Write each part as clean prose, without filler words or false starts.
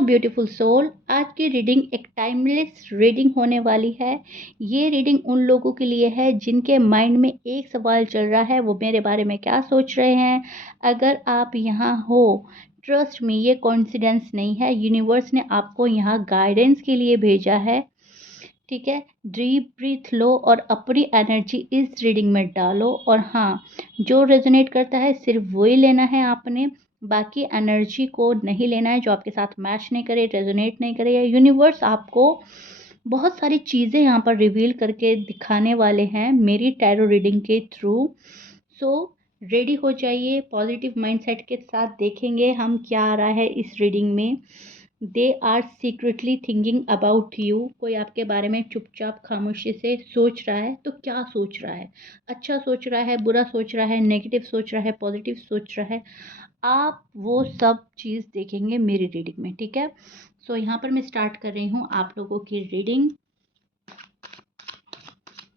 Beautiful soul, आज की reading एक टाइमलेस रीडिंग होने वाली है। ये रीडिंग उन लोगों के लिए है जिनके माइंड में एक सवाल चल रहा है, वो मेरे बारे में क्या सोच रहे हैं। अगर आप यहाँ हो, ट्रस्ट मी, ये कोइंसिडेंस नहीं है, यूनिवर्स ने आपको यहाँ गाइडेंस के लिए भेजा है। ठीक है, डीप ब्रीथ लो और अपनी एनर्जी इस रीडिंग में डालो। और हाँ, जो रेजोनेट करता है सिर्फ वही लेना है आपने, बाकी एनर्जी को नहीं लेना है जो आपके साथ मैच नहीं करे, रेजोनेट नहीं करे। यूनिवर्स आपको बहुत सारी चीज़ें यहाँ पर रिवील करके दिखाने वाले हैं मेरी टैरो रीडिंग के थ्रू। सो रेडी हो जाइए, पॉजिटिव माइंडसेट के साथ देखेंगे हम क्या आ रहा है इस रीडिंग में। They are secretly thinking about you, कोई आपके बारे में चुपचाप खामोशी से सोच रहा है। तो क्या सोच रहा है? अच्छा सोच रहा है, बुरा सोच रहा है, नेगेटिव सोच रहा है, पॉजिटिव सोच रहा है, आप वो सब चीज़ देखेंगे मेरी रीडिंग में। ठीक है, सो यहाँ पर मैं स्टार्ट कर रही हूँ आप लोगों की रीडिंग।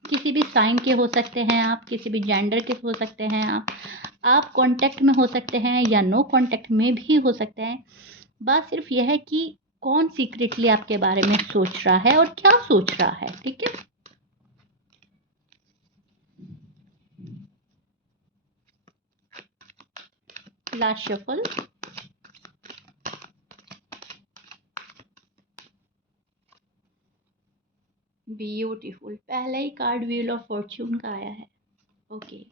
किसी भी साइन के हो सकते हैं आप, किसी भी जेंडर के हो सकते हैं आप कांटेक्ट में हो सकते हैं या नो कांटेक्ट में भी हो सकते हैं। बात सिर्फ यह है कि कौन सीक्रेटली आपके बारे में सोच रहा है और क्या सोच रहा है। ठीक है, लास्ट शफल। ब्यूटीफुल, पहला ही कार्ड व्हील ऑफ फॉर्च्यून का आया है। ओके,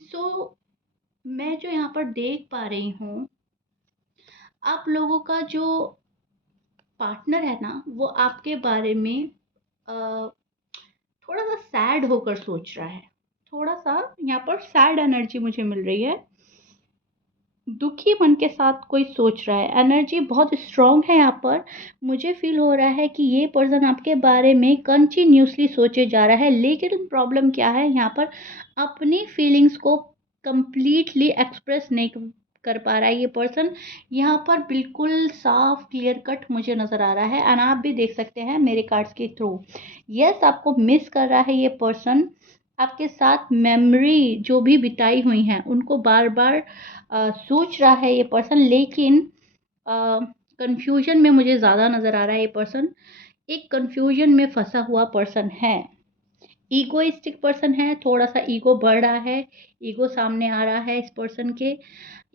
सो मैं जो यहाँ पर देख पा रही हूँ, आप लोगों का जो पार्टनर है ना, वो आपके बारे में थोड़ा सा सैड होकर सोच रहा है। थोड़ा सा यहाँ पर सैड एनर्जी मुझे मिल रही है, दुखी मन के साथ कोई सोच रहा है। एनर्जी बहुत स्ट्रांग है यहाँ पर। मुझे फील हो रहा है कि ये पर्सन आपके बारे में कंटिन्यूसली सोचे जा रहा है, लेकिन प्रॉब्लम क्या है यहाँ पर, अपनी फीलिंग्स को कंप्लीटली एक्सप्रेस नहीं कर पा रहा है ये पर्सन। यहाँ पर बिल्कुल साफ क्लियर कट मुझे नज़र आ रहा है, एंड आप भी देख सकते हैं मेरे कार्ड्स के थ्रू। यस, आपको मिस कर रहा है ये पर्सन। आपके साथ मेमोरी जो भी बिताई हुई हैं उनको बार बार सोच रहा है ये पर्सन, लेकिन कंफ्यूजन में मुझे ज़्यादा नज़र आ रहा है ये पर्सन। एक कंफ्यूजन में फंसा हुआ पर्सन है, ईगोइस्टिक पर्सन है, थोड़ा सा ईगो बढ़ रहा है, ईगो सामने आ रहा है इस पर्सन के।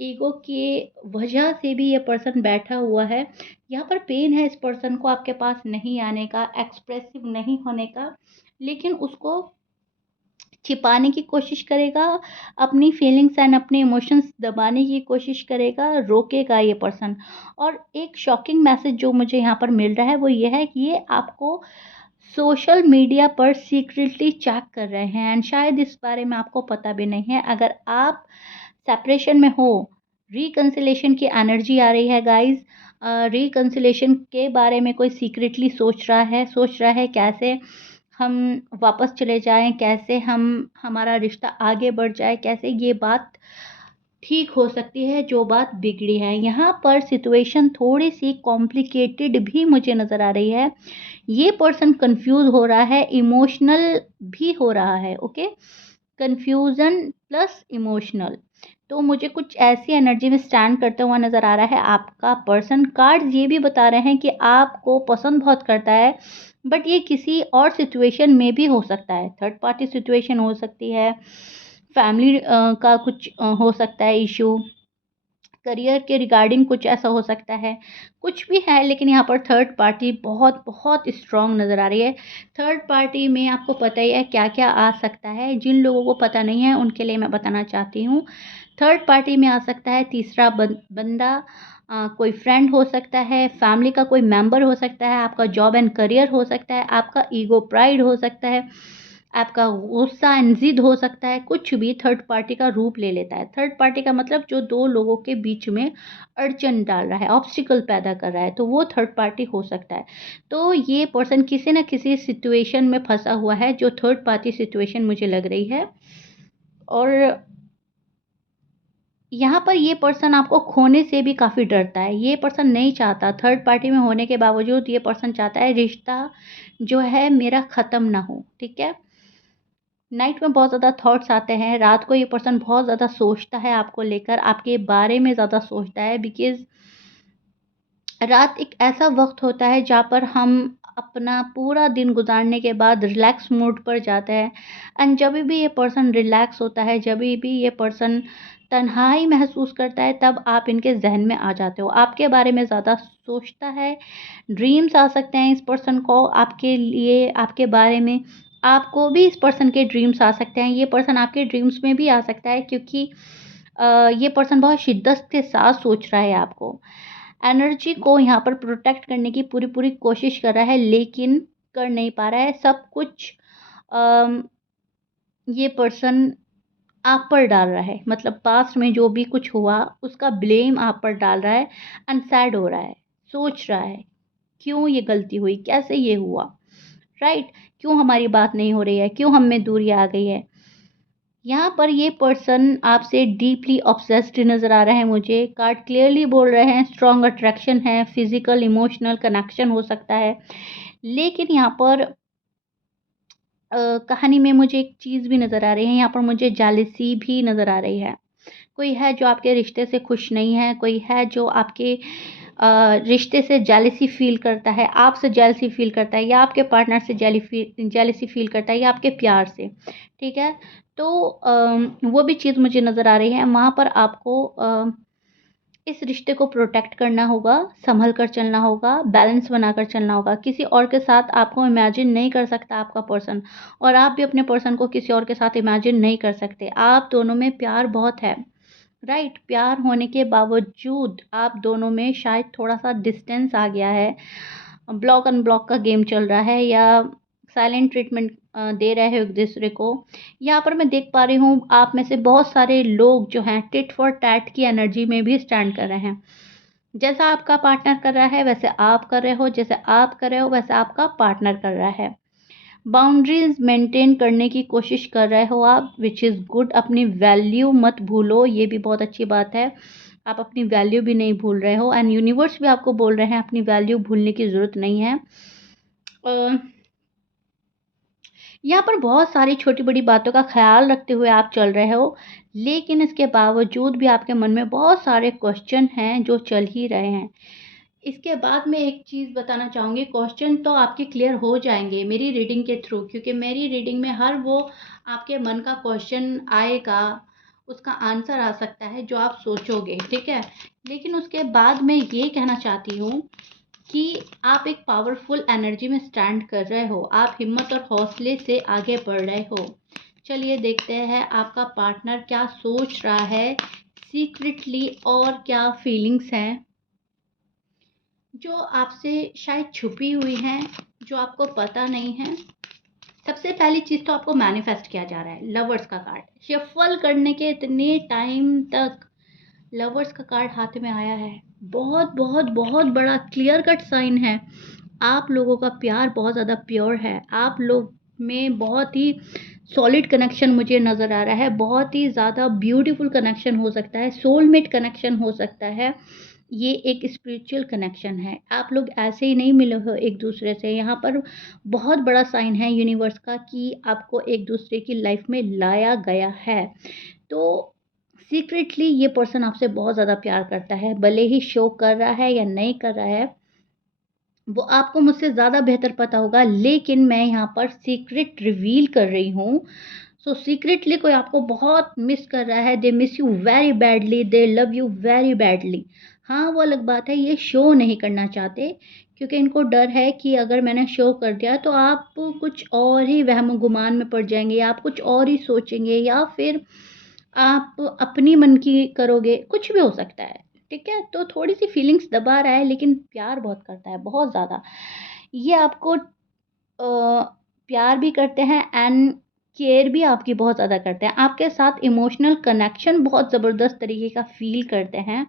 ईगो की वजह से भी ये पर्सन बैठा हुआ है। यहाँ पर पेन है इस पर्सन को आपके पास नहीं आने का, एक्सप्रेसिव नहीं होने का, लेकिन उसको छिपाने की कोशिश करेगा, अपनी फीलिंग्स एंड अपने इमोशंस दबाने की कोशिश करेगा, रोकेगा ये पर्सन। और एक शॉकिंग मैसेज जो मुझे यहाँ पर मिल रहा है वो ये है कि ये आपको सोशल मीडिया पर सीक्रेटली चेक कर रहे हैं, एंड शायद इस बारे में आपको पता भी नहीं है। अगर आप सेपरेशन में हो, रिकन्सिलेशन की एनर्जी आ रही है गाइज। रिकन्सिलेशन के बारे में कोई सीक्रेटली सोच रहा है कैसे हम वापस चले जाएं, कैसे हमारा रिश्ता आगे बढ़ जाए, कैसे ये बात ठीक हो सकती है जो बात बिगड़ी है। यहाँ पर सिचुएशन थोड़ी सी कॉम्प्लिकेटेड भी मुझे नज़र आ रही है। ये पर्सन कंफ्यूज हो रहा है, इमोशनल भी हो रहा है। ओके, कंफ्यूजन प्लस इमोशनल, तो मुझे कुछ ऐसी एनर्जी में स्टैंड करता हुआ नज़र आ रहा है आपका पर्सन। कार्ड्स ये भी बता रहे हैं कि आपको पसंद बहुत करता है, बट ये किसी और सिचुएशन में भी हो सकता है, थर्ड पार्टी सिचुएशन हो सकती है, फैमिली का कुछ हो सकता है इशू, करियर के रिगार्डिंग कुछ ऐसा हो सकता है, कुछ भी है, लेकिन यहाँ पर थर्ड पार्टी बहुत बहुत स्ट्रांग नज़र आ रही है। थर्ड पार्टी में आपको पता ही है क्या क्या आ सकता है, जिन लोगों को पता नहीं है उनके लिए मैं बताना चाहती हूँ। थर्ड पार्टी में आ सकता है तीसरा बंदा, कोई फ्रेंड हो सकता है, फैमिली का कोई मेंबर हो सकता है, आपका जॉब एंड करियर हो सकता है, आपका ईगो प्राइड हो सकता है, आपका गुस्सा एंड जिद हो सकता है। कुछ भी थर्ड पार्टी का रूप ले लेता है। थर्ड पार्टी का मतलब जो दो लोगों के बीच में अड़चन डाल रहा है, ऑब्स्टिकल पैदा कर रहा है, तो वो थर्ड पार्टी हो सकता है। तो ये पर्सन किसी न किसी सिचुएशन में फंसा हुआ है जो थर्ड पार्टी सिचुएशन मुझे लग रही है। और यहाँ पर ये पर्सन आपको खोने से भी काफ़ी डरता है। ये पर्सन नहीं चाहता, थर्ड पार्टी में होने के बावजूद ये पर्सन चाहता है रिश्ता जो है मेरा ख़त्म ना हो। ठीक है, नाइट में बहुत ज़्यादा थॉट्स आते हैं, रात को ये पर्सन बहुत ज़्यादा सोचता है आपको लेकर, आपके बारे में ज़्यादा सोचता है, बिकॉज़ रात एक ऐसा वक़्त होता है जहाँ पर हम अपना पूरा दिन गुज़ारने के बाद रिलैक्स मोड पर जाते हैं एंड जभी भी ये पर्सन रिलैक्स होता है, जभी भी ये पर्सन तन्हाई महसूस करता है, तब आप इनके ज़हन में आ जाते हो। आपके बारे में ज़्यादा सोचता है, ड्रीम्स आ सकते हैं इस पर्सन को आपके लिए, आपके बारे में। आपको भी इस पर्सन के ड्रीम्स आ सकते हैं, ये पर्सन आपके ड्रीम्स में भी आ सकता है, क्योंकि ये पर्सन बहुत शिद्दत के साथ सोच रहा है आपको। एनर्जी को यहाँ पर प्रोटेक्ट करने की पूरी-पूरी कोशिश कर रहा है, लेकिन कर नहीं पा रहा है। सब कुछ अम, ये पर्सन आप पर डाल रहा है, मतलब पास्ट में जो भी कुछ हुआ उसका ब्लेम आप पर डाल रहा है एंड सैड हो रहा है, सोच रहा है क्यों ये गलती हुई, कैसे ये हुआ, राइट? क्यों हमारी बात नहीं हो रही है, क्यों हम में दूरी आ गई है। यहाँ पर ये पर्सन आपसे डीपली ऑब्सेस्ड नज़र आ रहा है मुझे। कार्ड क्लियरली बोल रहे हैं स्ट्रॉन्ग अट्रैक्शन है, फिज़िकल इमोशनल कनेक्शन हो सकता है। लेकिन यहाँ पर कहानी में मुझे एक चीज़ भी नज़र आ रही है, यहाँ पर मुझे जेलसी भी नज़र आ रही है। कोई है जो आपके रिश्ते से खुश नहीं है, कोई है जो आपके रिश्ते से जेलसी फ़ील करता है, आपसे जेलसी फ़ील करता है, या आपके पार्टनर से जेलसी फ़ील करता है, या आपके प्यार से, ठीक है? तो वो भी चीज़ मुझे नज़र आ रही है। वहाँ पर आपको इस रिश्ते को प्रोटेक्ट करना होगा, सँभल कर चलना होगा, बैलेंस बनाकर चलना होगा। किसी और के साथ आपको इमेजिन नहीं कर सकता आपका पर्सन, और आप भी अपने पर्सन को किसी और के साथ इमेजिन नहीं कर सकते। आप दोनों में प्यार बहुत है, राइट? प्यार होने के बावजूद आप दोनों में शायद थोड़ा-सा डिस्टेंस आ गया है। ब्लॉक अनब्लॉक का गेम चल रहा है, या साइलेंट ट्रीटमेंट दे रहे हो एक-दूसरे को। यहाँ पर मैं देख पा रही हूँ आप में से बहुत सारे लोग जो हैं टिट फॉर टैट की एनर्जी में भी स्टैंड कर रहे हैं। जैसा आपका पार्टनर कर रहा है वैसे आप कर रहे हो, जैसे आप कर रहे हो वैसे आपका पार्टनर कर रहा है। बाउंड्रीज़ मेंटेन करने की कोशिश कर रहे हो आप, व्हिच इज़ गुड। अपनी वैल्यू मत भूलो, ये भी बहुत अच्छी बात है। आप अपनी वैल्यू भी नहीं भूल रहे हो एंड यूनिवर्स भी आपको बोल रहे हैं अपनी वैल्यू भूलने की ज़रूरत नहीं है। अ, यहाँ पर बहुत सारी छोटी-बड़ी बातों का ख़्याल रखते हुए आप चल रहे हो, लेकिन इसके बावजूद भी आपके मन में बहुत सारे क्वेश्चन हैं जो चल ही रहे हैं। इसके बाद मैं एक चीज़ बताना चाहूँगी, क्वेश्चन तो आपके क्लियर हो जाएँगे मेरी रीडिंग के थ्रू, क्योंकि मेरी रीडिंग में हर वो आपके मन का क्वेश्चन आएगा, उसका आंसर आ सकता है जो आप सोचोगे, ठीक है? लेकिन उसके बाद मैं ये कहना चाहती हूँ कि आप एक पावरफुल एनर्जी में स्टैंड कर रहे हो, आप हिम्मत और हौसले से आगे बढ़ रहे हो। चलिए देखते हैं आपका पार्टनर क्या सोच रहा है सीक्रेटली, और क्या फीलिंग्स हैं जो आपसे शायद छुपी हुई हैं, जो आपको पता नहीं है। सबसे पहली चीज़ तो आपको मैनिफेस्ट किया जा रहा है, लवर्स का कार्ड। शफ़ल करने के इतने टाइम तक लवर्स का कार्ड हाथ में आया है। बहुत, बहुत, बहुत बड़ा क्लियर कट साइन है। आप लोगों का प्यार बहुत ज़्यादा प्योर है। आप लोग में बहुत ही सॉलिड कनेक्शन मुझे नज़र आ रहा है। बहुत ही ज़्यादा ब्यूटीफुल कनेक्शन हो सकता है, सोलमेट कनेक्शन हो सकता है। ये एक स्पिरिचुअल कनेक्शन है। आप लोग ऐसे ही नहीं मिले हो एक-दूसरे से। यहाँ पर बहुत बड़ा साइन है यूनिवर्स का कि आपको एक-दूसरे की लाइफ़ में लाया गया है। तो सीक्रेटली ये पर्सन आपसे बहुत ज़्यादा प्यार करता है, भले ही शो कर रहा है या नहीं कर रहा है, वो आपको मुझसे ज़्यादा बेहतर पता होगा, लेकिन मैं यहाँ पर सीक्रेट रिवील कर रही हूँ। सो सीक्रेटली कोई आपको बहुत मिस कर रहा है, they miss you very badly, they love you very badly. हाँ, वो अलग बात है, ये शो नहीं करना चाहते, क्योंकि इनको डर है कि अगर मैंने शो कर दिया तो आप कुछ और ही वहम-गुमान में पड़ जाएँगे, या आप कुछ और ही सोचेंगे, या फिर आप अपनी मन की करोगे, कुछ भी हो सकता है, ठीक है? तो थोड़ी-सी फीलिंग्स दबा रहा है, लेकिन प्यार बहुत करता है, बहुत ज़्यादा। ये आपको प्यार भी करते हैं एंड केयर भी आपकी बहुत ज़्यादा करते हैं। आपके साथ इमोशनल कनेक्शन बहुत ज़बरदस्त तरीके का फ़ील करते हैं।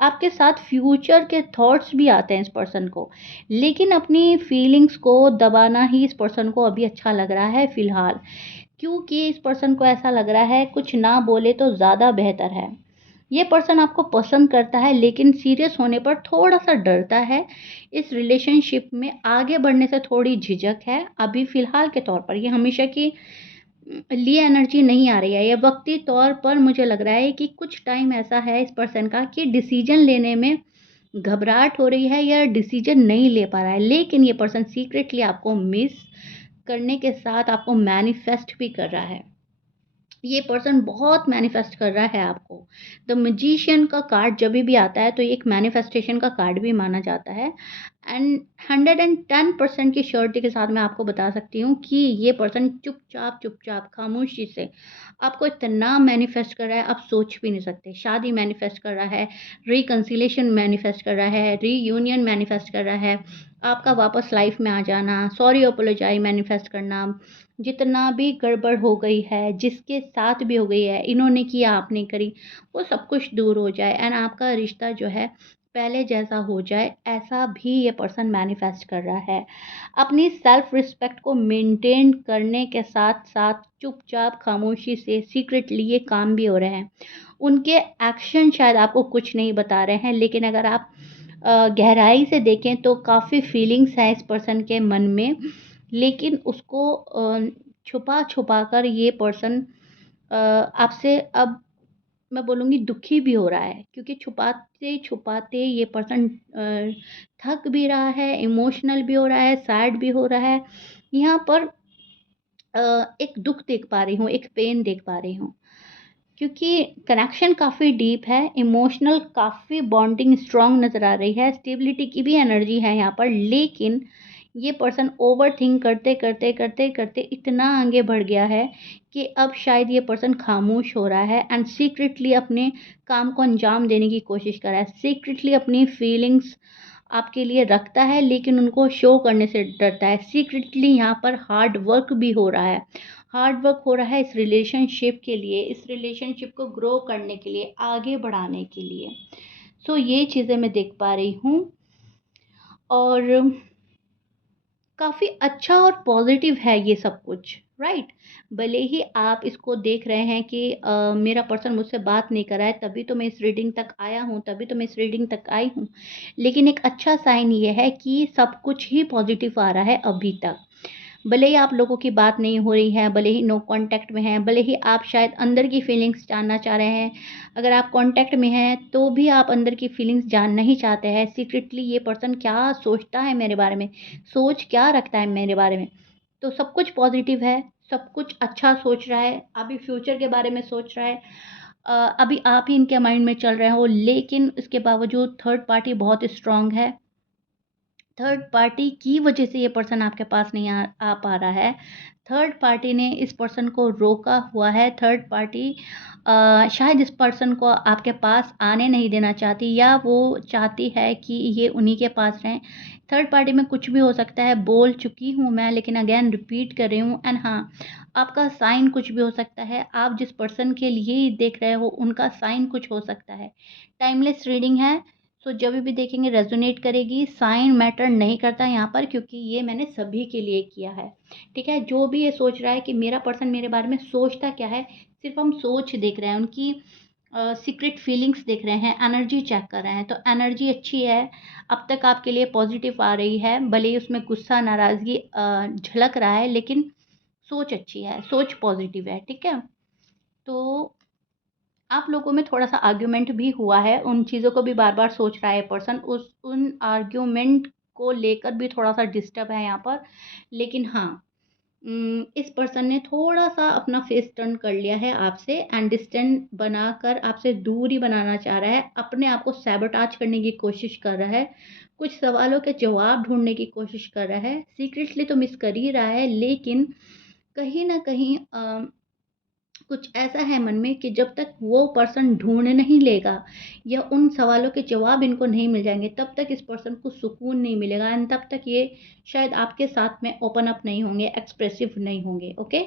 आपके साथ फ्यूचर के थॉट्स भी आते हैं इस पर्सन को। लेकिन अपनी फीलिंग्स को दबाना ही इस पर्सन को अभी अच्छा लग रहा है फ़िलहाल। क्योंकि इस पर्सन को ऐसा लग रहा है कुछ ना बोले तो ज़्यादा बेहतर है। ये पर्सन आपको पसंद करता है, लेकिन सीरियस होने पर थोड़ा-सा डरता है। इस रिलेशनशिप में आगे बढ़ने से थोड़ी झिझक है, अभी फ़िलहाल के तौर पर। ये हमेशा की लिए एनर्जी नहीं आ रही है, या वक़्ती तौर पर मुझे लग रहा है कि कुछ टाइम ऐसा है इस पर्सन का कि डिसीज़न लेने में घबराहट हो रही है या डिसीज़न नहीं ले पा रहा है। लेकिन ये पर्सन सीक्रेटली आपको मिस करने के साथ आपको मैनिफेस्ट भी कर रहा है। ये पर्सन बहुत मैनिफेस्ट कर रहा है आपको। द मैजिशियन का कार्ड जभी भी आता है तो ये एक मैनिफेस्टेशन का कार्ड भी माना जाता है। एंड 110% की श्योरिटी के साथ मैं आपको बता सकती हूँ कि ये पर्सन चुपचाप चुपचाप खामोशी से आपको इतना मैनिफेस्ट कर रहा है, आप सोच भी नहीं सकते। शादी मैनिफेस्ट कर रहा है, रिकंसिलेशन मैनिफेस्ट कर रहा है, रीयूनियन मैनिफेस्ट कर रहा है, आपका वापस लाइफ में आ जाना, सॉरी अपोलोजाई मैनिफेस्ट करना, जितना भी गड़बड़ हो गई है, जिसके साथ भी हो गई है, इन्होंने किया आपने करी, वो सब कुछ दूर हो जाए एंड आपका रिश्ता जो है पहले जैसा हो जाए, ऐसा भी ये पर्सन मैनिफेस्ट कर रहा है। अपनी सेल्फ रिस्पेक्ट को मेंटेन करने के साथ-साथ चुपचाप खामोशी से सीक्रेटली ये काम भी हो रहे हैं। उनके एक्शन शायद आपको कुछ नहीं बता रहे हैं, लेकिन अगर आप गहराई से देखें तो काफ़ी फीलिंग्स हैं इस पर्सन के मन में, लेकिन उसको छुपा-छुपा कर ये पर्सन आपसे अब मैं बोलूँगी दुखी भी हो रहा है, क्योंकि छुपाते-छुपाते ये पर्सन थक भी रहा है, इमोशनल भी हो रहा है, सैड भी हो रहा है। यहाँ पर एक दुःख देख पा रही हूँ, एक पेन देख पा रही हूँ। क्योंकि कनेक्शन काफ़ी डीप है, इमोशनल काफ़ी बॉन्डिंग स्ट्रॉन्ग नज़र आ रही है, स्टेबिलिटी की भी एनर्जी है यहाँ पर, लेकिन ये पर्सन ओवरथिंक करते इतना आगे बढ़ गया है कि अब शायद ये पर्सन खामोश हो रहा है एंड सीक्रेटली अपने काम को अंजाम देने की कोशिश कर रहा है। सीक्रेटली अपनी फीलिंग्स आपके लिए रखता है, लेकिन उनको शो करने से डरता है। सीक्रेटली यहाँ पर हार्ड वर्क भी हो रहा है। हार्ड वर्क हो रहा है इस रिलेशनशिप के लिए, इस रिलेशनशिप को ग्रो करने के लिए, आगे बढ़ाने के लिए। सो ये चीज़ें मैं देख पा रही हूँ और काफ़ी अच्छा और पॉज़िटिव है ये सब कुछ, राइट? भले ही आप इसको देख रहे हैं कि मेरा पर्सन मुझसे बात नहीं कर रहा है, तभी तो मैं इस रीडिंग तक आया हूँ, तभी तो मैं इस रीडिंग तक आई हूँ। लेकिन एक अच्छा साइन ये है कि सब कुछ ही पॉज़िटिव आ रहा है अभी तक। भले ही आप लोगों की बात नहीं हो रही है, भले ही नो कॉन्टैक्ट में हैं, भले ही आप शायद अंदर की फीलिंग्स जानना चाह रहे हैं। अगर आप कॉन्टैक्ट में हैं, तो भी आप अंदर की फीलिंग्स जानना ही चाहते हैं। सीक्रेटली ये पर्सन क्या सोचता है मेरे बारे में, सोच क्या रखता है मेरे बारे में। तो सब कुछ पॉज़िटिव है, सब कुछ अच्छा सोच रहा है, अभी फ्यूचर के बारे में सोच रहा है। अभी आप ही इनके माइंड में चल रहे हो, लेकिन इसके बावजूद थर्ड पार्टी बहुत स्ट्रॉन्ग है। थर्ड पार्टी की वजह से ये पर्सन आपके पास नहीं आ पा रहा है। थर्ड पार्टी ने इस पर्सन को रोका हुआ है। थर्ड पार्टी शायद इस पर्सन को आपके पास आने नहीं देना चाहती, या वो चाहती है कि ये उन्हीं के पास रहें। थर्ड पार्टी में कुछ भी हो सकता है, बोल चुकी हूँ मैं, लेकिन अगेन रिपीट कर रही हूँ। एंड हाँ, आपका साइन कुछ भी हो सकता है। आप जिस पर्सन के लिए देख रहे हो, उनका साइन कुछ हो सकता है। टाइमलेस रीडिंग है, सो जब भी देखेंगे रेजोनेट करेगी। साइन मैटर नहीं करता यहाँ पर, क्योंकि ये मैंने सभी के लिए किया है। ठीक है, जो भी ये सोच रहा है कि मेरा पर्सन मेरे बारे में सोचता क्या है, सिर्फ हम सोच देख रहे हैं, उनकी सीक्रेट फीलिंग्स देख रहे हैं, एनर्जी चेक कर रहे हैं। तो एनर्जी अच्छी है, अब तक आपके लिए पॉजिटिव आ रही है। भले ही उसमें गुस्सा नाराज़गी झलक रहा है, लेकिन सोच अच्छी है, सोच पॉजिटिव है। ठीक है, तो आप लोगों में थोड़ा-सा आर्ग्यूमेंट भी हुआ है, उन चीज़ों को भी बार-बार सोच रहा है पर्सन, उन आर्ग्यूमेंट को लेकर भी थोड़ा-सा डिस्टर्ब है यहाँ पर। लेकिन हाँ, इस पर्सन ने थोड़ा-सा अपना फेस टर्न कर लिया है आपसे एंड डिस्टेंस बनाकर आपसे दूरी बनाना चाह रहा है, अपने आप को सैबोटाज करने की कोशिश कर रहा है, कुछ सवालों के जवाब ढूँढने की कोशिश कर रहा है। सीक्रेटली तो मिस कर ही रहा है, लेकिन कहीं न कहीं कुछ ऐसा है मन में कि जब तक वो पर्सन ढूँढ नहीं लेगा या उन सवालों के जवाब इनको नहीं मिल जाएँगे, तब तक इस पर्सन को सुकून नहीं मिलेगा एंड तब तक ये शायद आपके साथ में ओपन अप नहीं होंगे, एक्सप्रेसिव नहीं होंगे, ओके?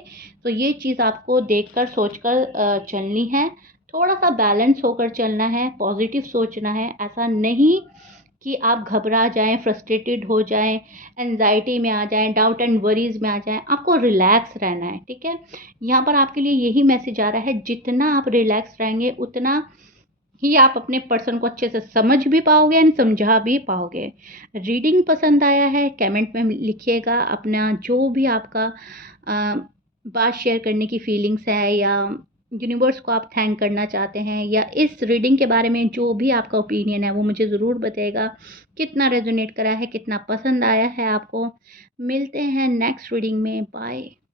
तो ये चीज़ आपको देखकर, सोचकर चलनी है। थोड़ा-सा बैलेंस होकर चलना है, पॉज़िटिव सोचना है। ऐसा नहीं कि आप घबरा जाएँ, फ्रस्ट्रेटेड हो जाएँ, एंग्ज़ायटी में आ जाएँ, डाउट एंड वरीज़ में आ जाएँ। आपको रिलैक्स रहना है, ठीक है? यहाँ पर आपके लिए यही मैसेज आ रहा है, जितना आप रिलैक्स रहेंगे, उतना ही आप अपने पर्सन को अच्छे से समझ भी पाओगे एंड समझा भी पाओगे। रीडिंग पसंद आया है, कमेंट में लिखिएगा अपना जो भी आपका बात शेयर करने की फीलिंग्स है, या यूनिवर्स को आप थैंक करना चाहते हैं, या इस रीडिंग के बारे में जो भी आपका ओपिनियन है वो मुझे ज़रूर बताइएगा। कितना रेज़ोनेट करा है, कितना पसंद आया है आपको। मिलते हैं नेक्स्ट रीडिंग में। बाय।